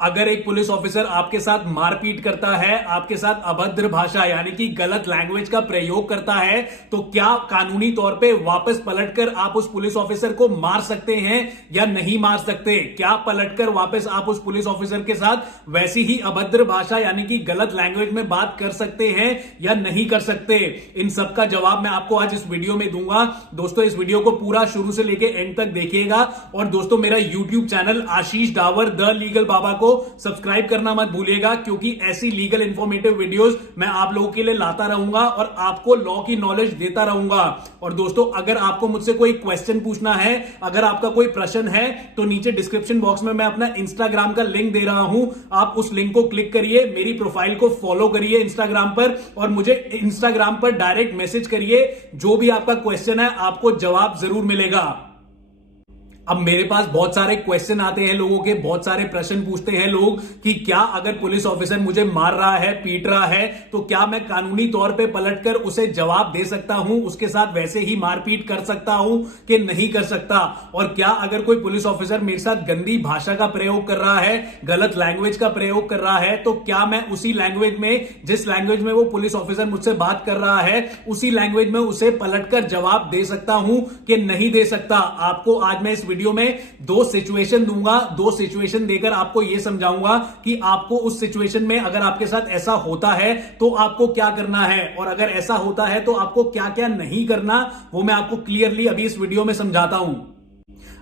अगर एक police officer आपके साथ मारपीट करता है, आपके साथ अभद्र भाषा यानी कि गलत लैंग्वेज का प्रयोग करता है, तो क्या कानूनी तौर पे वापस पलटकर आप उस पुलिस ऑफिसर को मार सकते हैं या नहीं मार सकते? क्या पलटकर वापस आप उस पुलिस ऑफिसर के साथ वैसी ही अभद्र भाषा यानी कि गलत लैंग्वेज में बात कर सकते हैं या नहीं कर सकते? इन सब का जवाब मैं आपको आज इस वीडियो में दूंगा। दोस्तों, इस वीडियो को पूरा शुरू से लेकर एंड तक देखिएगा। और दोस्तों, मेरा YouTube channel Ashish Dawar the legal Baba को सब्सक्राइब करना मत भूलिएगा, क्योंकि ऐसी लीगल इंफॉर्मेटिव वीडियोस मैं आप लोगों के लिए लाता रहूंगा और आपको लॉ की नॉलेज देता रहूंगा। और दोस्तों, अगर आपको मुझसे कोई क्वेश्चन पूछना है, अगर आपका कोई प्रश्न है, तो नीचे डिस्क्रिप्शन बॉक्स में मैं अपना इंस्टाग्राम का लिंक दे रहा हूं। आप उस लिंक को क्लिक करिए, मेरी प्रोफाइल को फॉलो करिए इंस्टाग्राम पर और मुझे इंस्टाग्राम पर डायरेक्ट मैसेज करिए। जो भी आपका क्वेश्चन है, आपको जवाब जरूर मिलेगा। अब मेरे पास बहुत सारे क्वेश्चन आते हैं लोगों के, बहुत सारे प्रश्न पूछते हैं लोग कि क्या अगर पुलिस ऑफिसर मुझे मार रहा है, पीट रहा है, तो क्या मैं कानूनी तौर पे पलटकर उसे जवाब दे सकता हूं, उसके साथ वैसे ही मारपीट कर सकता हूं कि नहीं कर सकता? और क्या अगर कोई पुलिस ऑफिसर मेरे साथ गंदी भाषा का प्रयोग कर रहा है, गलत लैंग्वेज का प्रयोग कर रहा है, तो क्या मैं उसी लैंग्वेज में, जिस लैंग्वेज में वो पुलिस ऑफिसर मुझसे बात कर रहा है, उसी लैंग्वेज में उसे पलटकर जवाब दे सकता हूं कि नहीं दे सकता? आपको आज मैं इस वीडियो में दो सिचुएशन दूंगा, दो सिचुएशन देकर आपको यह समझाऊंगा कि आपको उस सिचुएशन में अगर आपके साथ ऐसा होता है तो आपको क्या करना है, और अगर ऐसा होता है तो आपको क्या क्या नहीं करना, वो मैं आपको क्लियरली अभी इस वीडियो में समझाता हूं।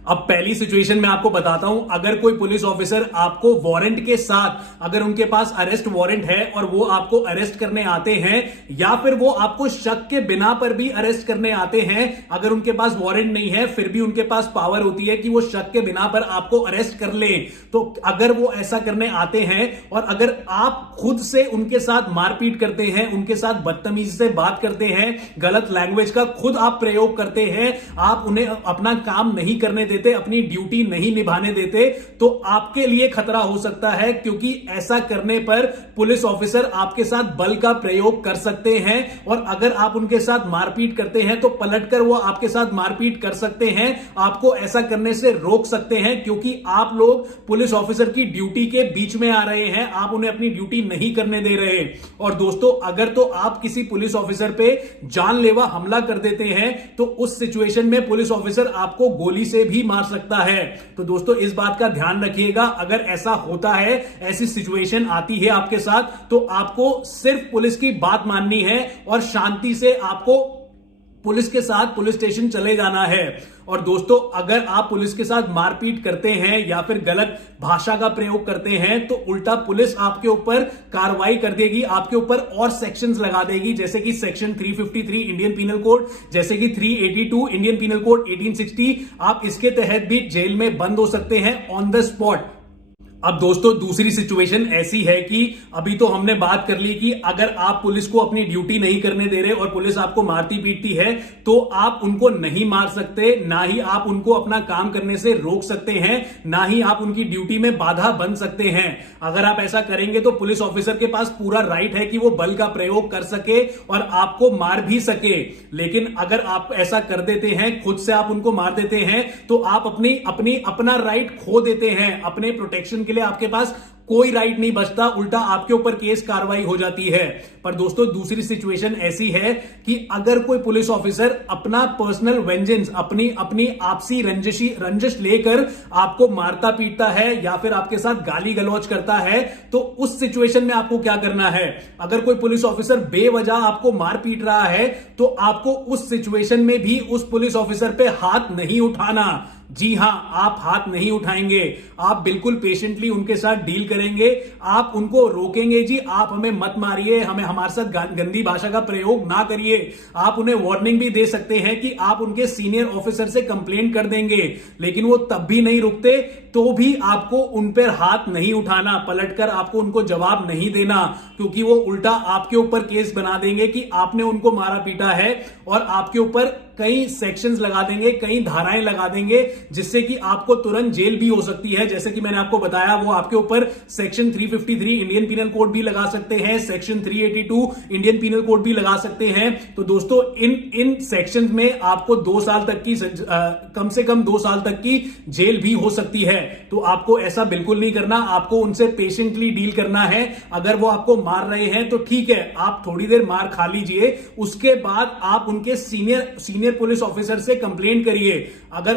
अब पहली सिचुएशन में आपको बताता हूं। अगर कोई पुलिस ऑफिसर आपको वारंट के साथ, अगर उनके पास अरेस्ट वारंट है और वो आपको अरेस्ट करने आते हैं, या फिर वो आपको शक के बिना पर भी अरेस्ट करने आते हैं, अगर उनके पास वारंट नहीं है फिर भी उनके पास पावर होती है कि वो शक के बिना पर आपको अरेस्ट कर ले, तो अगर वो ऐसा करने आते हैं और अगर आप खुद से उनके साथ मारपीट करते हैं, उनके साथ बदतमीजी से बात करते हैं, गलत लैंग्वेज का खुद आप प्रयोग करते हैं, आप उन्हें अपना काम नहीं करने देते, अपनी ड्यूटी नहीं निभाने देते, तो आपके लिए खतरा हो सकता है, क्योंकि ऐसा करने पर पुलिस ऑफिसर आपके साथ बल का प्रयोग कर सकते हैं। और अगर आप उनके साथ मारपीट करते हैं तो पलटकर वो आपके साथ मारपीट कर सकते हैं, आपको ऐसा करने से रोक सकते हैं, क्योंकि आप लोग पुलिस ऑफिसर की ड्यूटी के बीच में आ रहे हैं, आप उन्हें अपनी ड्यूटी नहीं करने दे रहे। और दोस्तों, अगर तो आप किसी पुलिस ऑफिसर पे जानलेवा हमला कर देते हैं, तो उस सिचुएशन में पुलिस ऑफिसर आपको गोली से भी मार सकता है। तो दोस्तों, इस बात का ध्यान रखिएगा। अगर ऐसा होता है, ऐसी सिचुएशन आती है आपके साथ, तो आपको सिर्फ पुलिस की बात माननी है और शांति से आपको पुलिस के साथ पुलिस स्टेशन चले जाना है। और दोस्तों, अगर आप पुलिस के साथ मारपीट करते हैं या फिर गलत भाषा का प्रयोग करते हैं, तो उल्टा पुलिस आपके ऊपर कार्रवाई कर देगी, आपके ऊपर और सेक्शंस लगा देगी, जैसे कि सेक्शन 353 इंडियन पीनल कोड, जैसे कि 382 इंडियन पीनल कोड 1860। आप इसके तहत भी जेल में बंद हो सकते हैं ऑन द स्पॉट। अब दोस्तों, दूसरी सिचुएशन ऐसी है कि अभी तो हमने बात कर ली कि अगर आप पुलिस को अपनी ड्यूटी नहीं करने दे रहे और पुलिस आपको मारती पीटती है, तो आप उनको नहीं मार सकते, ना ही आप उनको अपना काम करने से रोक सकते हैं, ना ही आप उनकी ड्यूटी में बाधा बन सकते हैं। अगर आप ऐसा करेंगे तो पुलिस ऑफिसर के पास पूरा राइट है कि वो बल का प्रयोग कर सके और आपको मार भी सके। लेकिन अगर आप ऐसा कर देते हैं, खुद से आप उनको मार देते हैं, तो आप अपना राइट खो देते हैं। अपने प्रोटेक्शन के लिए आपके पास कोई राइट नहीं बचता, उल्टा आपके ऊपर केस कार्रवाई हो जाती है। पर दोस्तों, दूसरी सिचुएशन ऐसी है कि अगर कोई पुलिस ऑफिसर अपना पर्सनल वेंजेंस, अपनी आपसी रंजिश लेकर आपको मारता पीटता है या फिर आपके साथ गाली गलौज करता है, तो उस सिचुएशन में आपको क्या करना है? अगर कोई पुलिस ऑफिसर बेवजह आपको मार पीट रहा है, तो आपको उस सिचुएशन में भी उस पुलिस ऑफिसर पे हाथ नहीं उठाना। जी हां, आप हाथ नहीं उठाएंगे, आप बिल्कुल पेशेंटली उनके साथ डील करेंगे, आप उनको रोकेंगे, जी आप हमें मत मारिए, हमारे साथ गंदी भाषा का प्रयोग ना करिए। आप उन्हें वार्निंग भी दे सकते हैं कि आप उनके सीनियर ऑफिसर से कंप्लेंट कर देंगे। लेकिन वो तब भी नहीं रुकते, तो भी आपको उन पर हाथ नहीं उठाना, पलटकर आपको उनको जवाब नहीं देना, क्योंकि वो उल्टा आपके ऊपर केस बना देंगे कि आपने उनको मारा पीटा है और आपके ऊपर कई सेक्शंस लगा देंगे, कई धाराएं लगा देंगे, जिससे कि आपको तुरंत जेल भी हो सकती है। जैसे कि मैंने आपको बताया, वो आपके ऊपर सेक्शन 353 इंडियन पीनल कोड भी लगा सकते हैं, सेक्शन 382 इंडियन पीनल कोड भी लगा सकते हैं। तो दोस्तों इन सेक्शंस में आपको 2 साल तक की कम से कम 2 साल तक की जेल भी हो सकती है। तो आपको ऐसा बिल्कुल नहीं करना, आपको उनसे पेशेंटली डील करना है। अगर वो आपको मार रहे हैं तो ठीक है, आप थोड़ी देर मार खा लीजिए, उसके बाद आप उनके सीनियर पुलिस ऑफिसर से कंप्लेंट करिए। अगर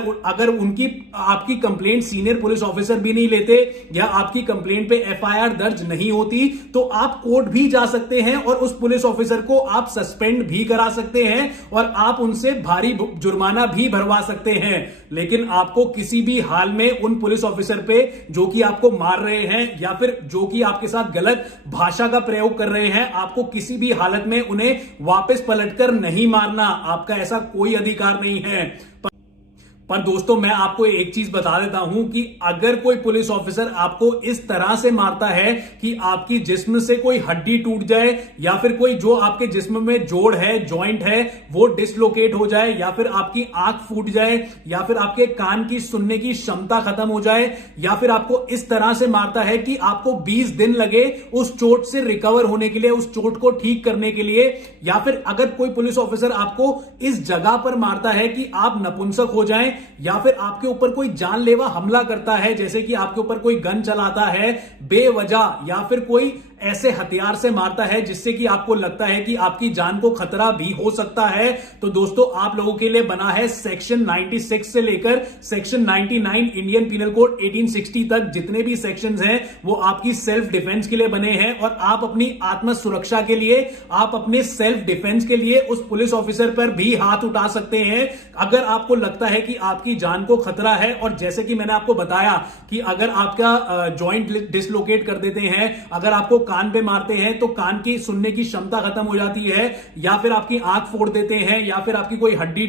आपकी कंप्लेंट सीनियर पुलिस ऑफिसर भी नहीं लेते या आपकी कंप्लेंट पे एफआईआर दर्ज नहीं होती, तो आप कोर्ट भी जा सकते हैं और उस पुलिस ऑफिसर को आप सस्पेंड भी करा सकते हैं और आप उनसे भारी जुर्माना भी भरवा सकते हैं। लेकिन आपको किसी भी हाल में उन पुलिस ऑफिसर पे जो कि आपको मार रहे हैं या फिर जो कि आपके साथ गलत भाषा का प्रयोग कर रहे हैं, आपको किसी भी हालत में उन्हें वापस पलटकर नहीं मारना। आपका ऐसा कोई अधिकार नहीं है। पर दोस्तों, मैं आपको एक चीज बता देता हूं कि अगर कोई पुलिस ऑफिसर आपको इस तरह से मारता है कि आपकी जिस्म से कोई हड्डी टूट जाए या फिर कोई जो आपके जिस्म में जोड़ है, जॉइंट है, वो डिसलोकेट हो जाए या फिर आपकी आंख फूट जाए या फिर आपके कान की सुनने की क्षमता खत्म हो जाए या फिर आपको इस तरह से मारता है कि आपको 20 दिन लगे उस चोट से रिकवर होने के लिए, उस चोट को ठीक करने के लिए, या फिर अगर कोई पुलिस ऑफिसर आपको इस जगह पर मारता है कि आप नपुंसक हो जाएं या फिर आपके ऊपर कोई जानलेवा हमला करता है, जैसे कि आपके ऊपर कोई गन चलाता है बेवजह, या फिर कोई ऐसे हथियार से मारता है जिससे कि आपको लगता है कि आपकी जान को खतरा भी हो सकता है, तो दोस्तों आप लोगों के लिए बना है सेक्शन 96 से लेकर सेक्शन 99 इंडियन पीनल कोड 1860 तक। जितने भी सेक्शंस हैं वो आपकी सेल्फ डिफेंस के लिए बने हैं और आप अपनी आत्म सुरक्षा के लिए, आप अपने सेल्फ डिफेंस के लिए उस पुलिस ऑफिसर पर भी हाथ उठा सकते हैं अगर आपको लगता है कि आपकी जान को खतरा है। और जैसे कि मैंने आपको बताया कि अगर आपका जॉइंट डिसलोकेट कर देते हैं, अगर आपको कान पे मारते हैं तो कान की सुनने की क्षमता खत्म हो जाती है, या फिर आपकी आंख फोड़ देते हैं, या फिर आपकी कोई हड्डी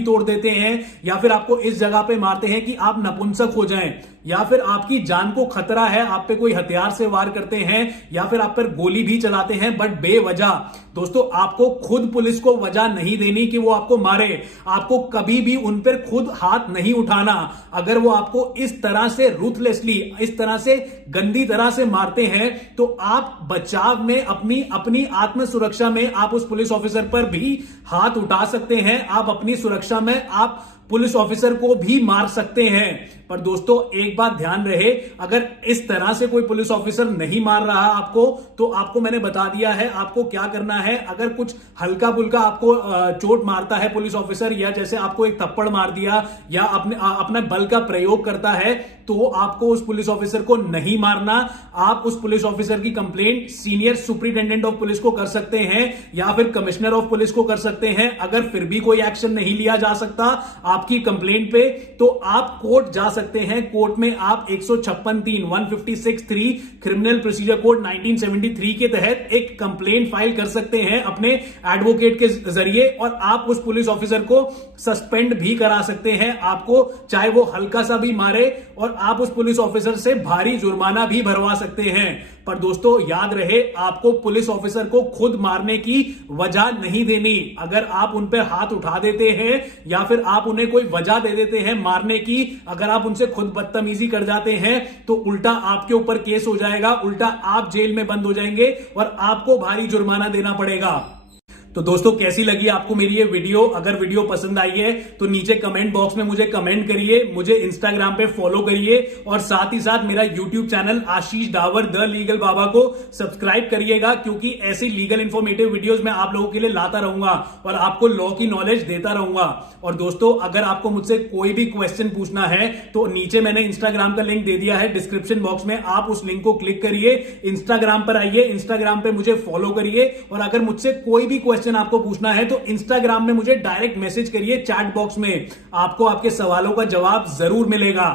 तोड़ देते हैं, या फिर आपको इस जगह पे मारते हैं कि आप नपुंसक हो जाएं, या फिर आपकी जान को खतरा है, आप पे कोई हथियार से वार करते हैं या फिर आप पर गोली भी चलाते हैं बट बेवजह। दोस्तों, आपको खुद पुलिस को वजह नहीं देनी कि वो आपको मारे। आपको कभी भी उन पर खुद हाथ नहीं उठाना। अगर वो आपको इस तरह से रूथलेसली, इस तरह से गंदी तरह से मारते हैं तो आप बचाव में, अपनी आत्म सुरक्षा में आप उस पुलिस ऑफिसर पर भी हाथ उठा सकते हैं। आप अपनी सुरक्षा में आप पुलिस ऑफिसर को भी मार सकते हैं। पर दोस्तों, एक बात ध्यान रहे, अगर इस तरह से कोई पुलिस ऑफिसर नहीं मार रहा आपको, तो आपको मैंने बता दिया है आपको क्या करना है। अगर कुछ हल्का फुल्का आपको चोट मारता है पुलिस ऑफिसर, या जैसे आपको एक थप्पड़ मार दिया या अपने बल का प्रयोग करता है, तो आपको उस पुलिस ऑफिसर को नहीं मारना। आप उस पुलिस ऑफिसर की complaint senior superintendent of police को कर सकते हैं या फिर कमिश्नर ऑफ पुलिस को कर सकते हैं। अगर फिर भी कोई एक्शन नहीं लिया जा सकता आपकी कंप्लेंट पे, तो आप कोर्ट जा सकते हैं। कोर्ट में आप 156(3) क्रिमिनल प्रोसीजर कोड 1973 के तहत एक कंप्लेंट फाइल कर सकते हैं अपने एडवोकेट के जरिए, और आप उस पुलिस ऑफिसर को सस्पेंड भी करा सकते हैं। आपको चाहे वो हल्का सा भी मारे, और आप उस पुलिस ऑफिसर से भारी जुर्माना भी भरवा सकते हैं। पर दोस्तों, याद रहे, आपको पुलिस ऑफिसर को खुद मारने की वजह नहीं देनी। अगर आप उन पर हाथ उठा देते हैं या फिर आप उन्हें कोई वजह दे देते हैं मारने की, अगर आप उनसे खुद बदतमीजी कर जाते हैं, तो उल्टा आपके ऊपर केस हो जाएगा, उल्टा आप जेल में बंद हो जाएंगे और आपको भारी जुर्माना देना पड़ेगा। तो दोस्तों, कैसी लगी आपको मेरी ये वीडियो? अगर वीडियो पसंद आई है तो नीचे कमेंट बॉक्स में मुझे कमेंट करिए, मुझे इंस्टाग्राम पे फॉलो करिए, और साथ ही साथ मेरा YouTube channel Ashish Dawar the legal Baba को सब्सक्राइब करिएगा, क्योंकि ऐसी लीगल इंफॉर्मेटिव वीडियोस मैं आप लोगों के लिए लाता रहूंगा और आपको लॉ की नॉलेज देता रहूंगा। और दोस्तों, अगर आपको मुझसे कोई भी क्वेश्चन पूछना है तो नीचे मैंने इंस्टाग्राम का लिंक दे दिया है डिस्क्रिप्शन बॉक्स में, आप उस लिंक को क्लिक करिए, इंस्टाग्राम पर आइए, इंस्टाग्राम पे मुझे फॉलो करिए, और अगर मुझसे कोई भी क्वेश्चन आपको पूछना है तो इंस्टाग्राम में मुझे डायरेक्ट मैसेज करिए चैट बॉक्स में, आपको आपके सवालों का जवाब जरूर मिलेगा।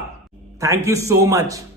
Thank you so much.